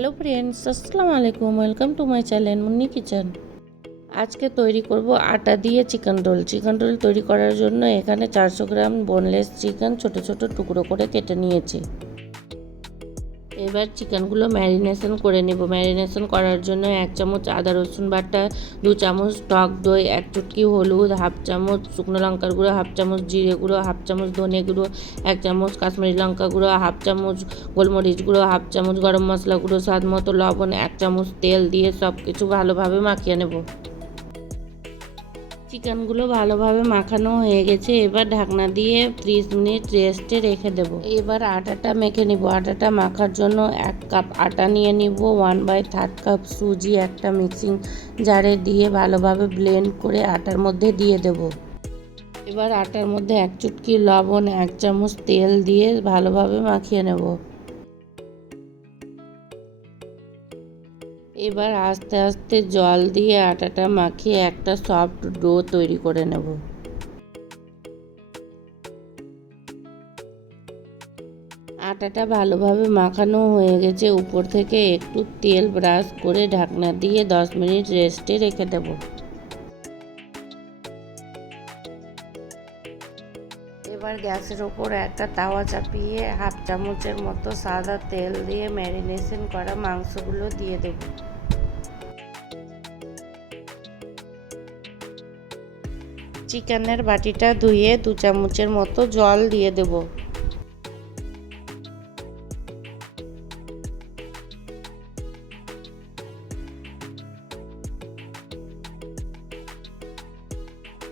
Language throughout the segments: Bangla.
হ্যালো ফ্রেন্ডস, আসসালামু আলাইকুম। Welcome to my channel Munni kitchen. আজকে তৈরি করব আটা দিয়ে চিকেন রোল। চিকেন রোল তৈরি করার জন্য এখানে 400 গ্রাম বোনলেস চিকেন ছোট ছোট টুকরো করে কেটে নিয়েছি। এবার চিকেনগুলো ম্যারিনেশন করে নেব। ম্যারিনেশন করার জন্য 1 চামচ আদা রসুন বাটা, 2 চামচ টক দই, 1 চুটকি হলুদ, হাফ চামচ শুকনো লঙ্কার গুঁড়ো, হাফ চামচ জিরে গুঁড়ো, হাফ চামচ ধনে গুঁড়ো, 1 চামচ কাশ্মীরি লঙ্কা গুঁড়ো, হাফ চামচ গোলমরিচ গুঁড়ো, হাফ চামচ গরম মশলা গুঁড়ো, স্বাদ মতো লবণ, 1 চামচ তেল দিয়ে সব কিছু ভালোভাবে মাখিয়ে নেব। চিকেনগুলো ভালোভাবে মাখানো হয়ে গেছে। এবার ঢাকনা দিয়ে 30 মিনিট রেস্টে রেখে দেব। এবার আটাটা মেখে নিব। আটাটা মাখার জন্য 1 কাপ আটা নিয়ে নিব। 1/3 কাপ সুজি একটা মিক্সিং জারে দিয়ে ভালোভাবে ব্লেন্ড করে আটার মধ্যে দিয়ে দেব। এবার আটার মধ্যে 1 চুটকি লবণ, 1 চামচ তেল দিয়ে ভালোভাবে মাখিয়ে নেব। এবার আস্তে আস্তে জল দিয়ে আটাটা মাখিয়ে একটা সফট ডো তৈরি করে নেব। আটাটা ভালোভাবে মাখানো হয়ে গেছে। উপর থেকে একটু তেল ব্রাশ করে ঢাকনা দিয়ে 10 মিনিট রেস্টে রেখে দেব। এবার গ্যাসের ওপর একটা তাওয়া চাপিয়ে হাফ চামচের মতো সাদা তেল দিয়ে ম্যারিনেশন করা মাংসগুলো দিয়ে দেব। চিকেনের বাটিটা ধুয়ে 2 চামচের মতো জল দিয়ে দেব।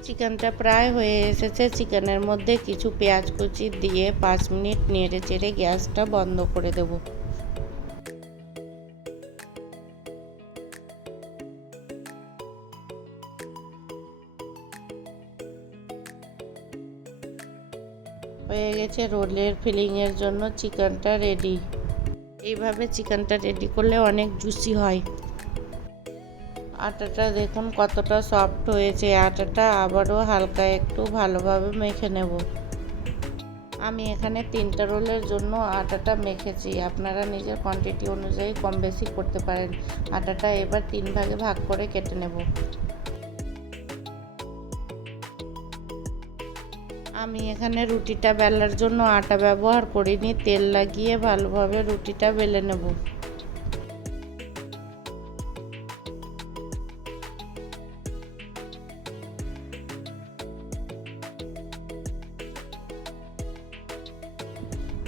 চিকেনটা প্রায় হয়ে এসেছে। চিকেনের মধ্যে কিছু পেঁয়াজ কুচি দিয়ে 5 মিনিট নেড়ে চেড়ে গ্যাসটা বন্ধ করে দেব। হয়ে গেছে রোলের ফিলিংয়ের জন্য চিকেনটা রেডি। এইভাবে চিকেনটা রেডি করলে অনেক জুসি হয়। আটাটা দেখুন কতটা সফট হয়েছে। আটাটা আবারও হালকা একটু ভালোভাবে মেখে নেব। আমি এখানে 3টা রোলের জন্য আটাটা মেখেছি। আপনারা নিজের কোয়ান্টিটি অনুযায়ী কম বেশি করতে পারেন। আটাটা এবার 3 ভাগে ভাগ করে কেটে নেব। আমি এখানে রুটিটা বেলার জন্য আটা ব্যবহার করিনি। তেল লাগিয়ে ভালোভাবে রুটিটা বেলে নেব।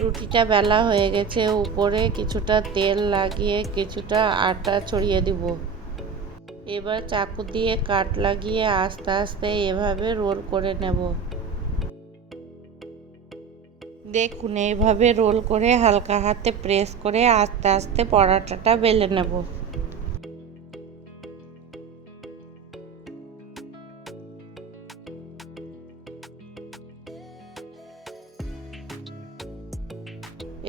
রুটিটা বেলা হয়ে গেছে। উপরে কিছুটা তেল লাগিয়ে কিছুটা আটা ছড়িয়ে দিব। এবার চাকু দিয়ে কাট লাগিয়ে আস্তে আস্তে এভাবে রোল করে নেব। দেখুন এইভাবে রোল করে হালকা হাতে প্রেস করে আস্তে আস্তে পরোটাটা বেলে নেব।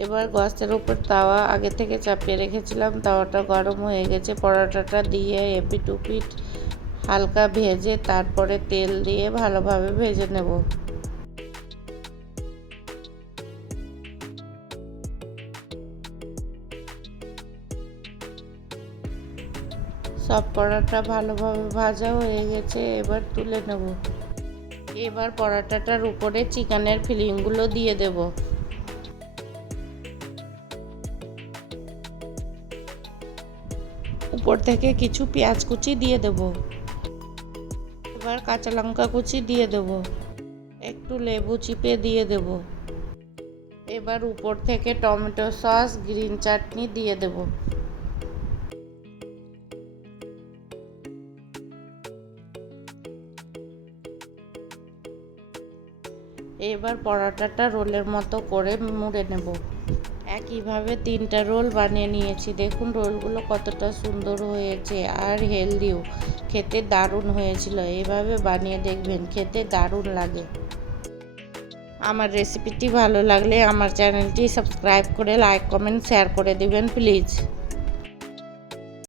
এবার গ্যাসের উপর তাওয়া আগে থেকে চাপিয়ে রেখেছিলাম। তাওয়াটা গরম হয়ে গেছে। পরোটাটা দিয়ে এপিট ওপিট হালকা ভেজে তারপরে তেল দিয়ে ভালোভাবে ভেজে নেব। সব পরোটা ভালোভাবে ভাজা হয়ে গেছে। এবার তুলে নেব। এবার পরোটাটার উপরে চিকেনের ফিলিংগুলো দিয়ে দেব। উপর থেকে কিছু পেঁয়াজ কুচি দিয়ে দেব। এবার কাঁচা লঙ্কা কুচি দিয়ে দেব। একটু লেবু চিপে দিয়ে দেব। এবার উপর থেকে টমেটো সস, গ্রিন চাটনি দিয়ে দেব। এবার পরোটাটা রোলের মতো করে মুড়ে নেব। একইভাবে 3টা রোল বানিয়ে নিয়েছি। দেখুন রোলগুলো কতটা সুন্দর হয়েছে আর হেলদিও। খেতে দারুণ হয়েছিল। এইভাবে বানিয়ে দেখবেন, খেতে দারুণ লাগে। আমার রেসিপিটি ভালো লাগলে আমার চ্যানেলটি সাবস্ক্রাইব করে লাইক কমেন্ট শেয়ার করে দিবেন প্লিজ।